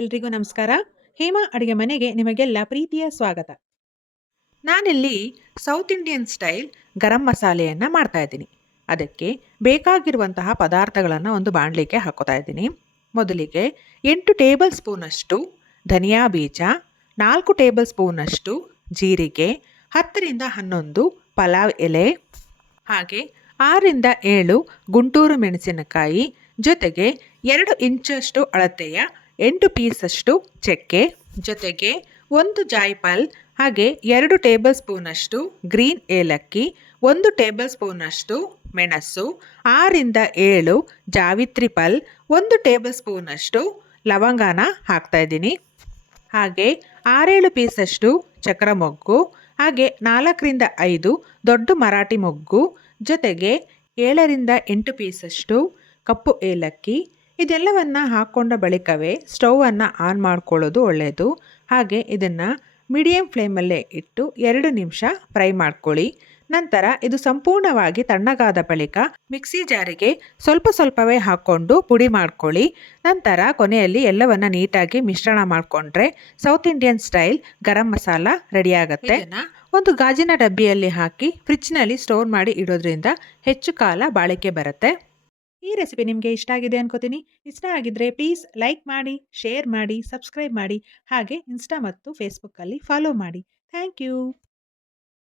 ಎಲ್ರಿಗೂ ನಮಸ್ಕಾರ. ಹೇಮಾ ಅಡುಗೆ ಮನೆಗೆ ನಿಮಗೆಲ್ಲ ಪ್ರೀತಿಯ ಸ್ವಾಗತ. ನಾನಿಲ್ಲಿ ಸೌತ್ ಇಂಡಿಯನ್ ಸ್ಟೈಲ್ ಗರಂ ಮಸಾಲೆಯನ್ನು ಮಾಡ್ತಾ ಇದ್ದೀನಿ. ಅದಕ್ಕೆ ಬೇಕಾಗಿರುವಂತಹ ಪದಾರ್ಥಗಳನ್ನು ಒಂದು ಬಾಣಲಿಗೆ ಹಾಕೋತಾ ಇದ್ದೀನಿ. ಮೊದಲಿಗೆ 8 ಟೇಬಲ್ ಸ್ಪೂನಷ್ಟು ಧನಿಯಾ ಬೀಜ, 4 ಟೇಬಲ್ ಸ್ಪೂನಷ್ಟು ಜೀರಿಗೆ, 10ರಿಂದ 11 ಪಲಾವ್ ಎಲೆ, ಹಾಗೆ 6ರಿಂದ 7 ಗುಂಟೂರು ಮೆಣಸಿನಕಾಯಿ, ಜೊತೆಗೆ 2 ಇಂಚಷ್ಟು ಅಳತೆಯ 8 ಪೀಸಷ್ಟು ಚಕ್ಕೆ, ಜೊತೆಗೆ 1 ಜಾಯಿಫಲ್, ಹಾಗೆ 2 ಟೇಬಲ್ ಸ್ಪೂನಷ್ಟು ಗ್ರೀನ್ ಏಲಕ್ಕಿ, 1 ಟೇಬಲ್ ಸ್ಪೂನಷ್ಟು ಮೆಣಸು, 6ರಿಂದ 7 ಜಾವಿತ್ರಿ ಪಲ್, 1 ಟೇಬಲ್ ಸ್ಪೂನಷ್ಟು ಲವಂಗಾನ ಹಾಕ್ತಾ ಇದ್ದೀನಿ. ಹಾಗೆ 6-7 ಪೀಸಷ್ಟು ಚಕ್ರ ಮೊಗ್ಗು, ಹಾಗೆ 4ರಿಂದ 5 ದೊಡ್ಡ ಮರಾಠಿ ಮೊಗ್ಗು, ಜೊತೆಗೆ 7ರಿಂದ 8 ಪೀಸಷ್ಟು ಕಪ್ಪು ಏಲಕ್ಕಿ. ಇದೆಲ್ಲವನ್ನು ಹಾಕ್ಕೊಂಡ ಬಳಿಕವೇ ಸ್ಟೌವನ್ನು ಆನ್ ಮಾಡ್ಕೊಳ್ಳೋದು ಒಳ್ಳೆಯದು. ಹಾಗೆ ಇದನ್ನು ಮೀಡಿಯಮ್ ಫ್ಲೇಮಲ್ಲೇ ಇಟ್ಟು 2 ನಿಮಿಷ ಫ್ರೈ ಮಾಡ್ಕೊಳ್ಳಿ. ನಂತರ ಇದು ಸಂಪೂರ್ಣವಾಗಿ ತಣ್ಣಗಾದ ಬಳಿಕ ಮಿಕ್ಸಿ ಜಾರಿಗೆ ಸ್ವಲ್ಪ ಸ್ವಲ್ಪವೇ ಹಾಕ್ಕೊಂಡು ಪುಡಿ ಮಾಡ್ಕೊಳ್ಳಿ. ನಂತರ ಕೊನೆಯಲ್ಲಿ ಎಲ್ಲವನ್ನು ನೀಟಾಗಿ ಮಿಶ್ರಣ ಮಾಡಿಕೊಂಡ್ರೆ south Indian style garam masala ರೆಡಿಯಾಗುತ್ತೆ. ಒಂದು ಗಾಜಿನ ಡಬ್ಬಿಯಲ್ಲಿ ಹಾಕಿ ಫ್ರಿಡ್ಜ್ನಲ್ಲಿ ಸ್ಟೋರ್ ಮಾಡಿ ಇಡೋದ್ರಿಂದ ಹೆಚ್ಚು ಕಾಲ ಬಾಳಿಕೆ ಬರುತ್ತೆ. ಈ ರೆಸಿಪಿ ನಿಮಗೆ ಇಷ್ಟ ಆಗಿದೆ ಅನ್ಕೋತೀನಿ. ಇಷ್ಟ ಆಗಿದ್ರೆ ಪ್ಲೀಸ್ ಲೈಕ್ ಮಾಡಿ, ಶೇರ್ ಮಾಡಿ, ಸಬ್ಸ್ಕ್ರೈಬ್ ಮಾಡಿ, ಹಾಗೆ ಇನ್ಸ್ಟಾ ಮತ್ತು ಫೇಸ್ಬುಕ್ಕಲ್ಲಿ ಫಾಲೋ ಮಾಡಿ. Thank you.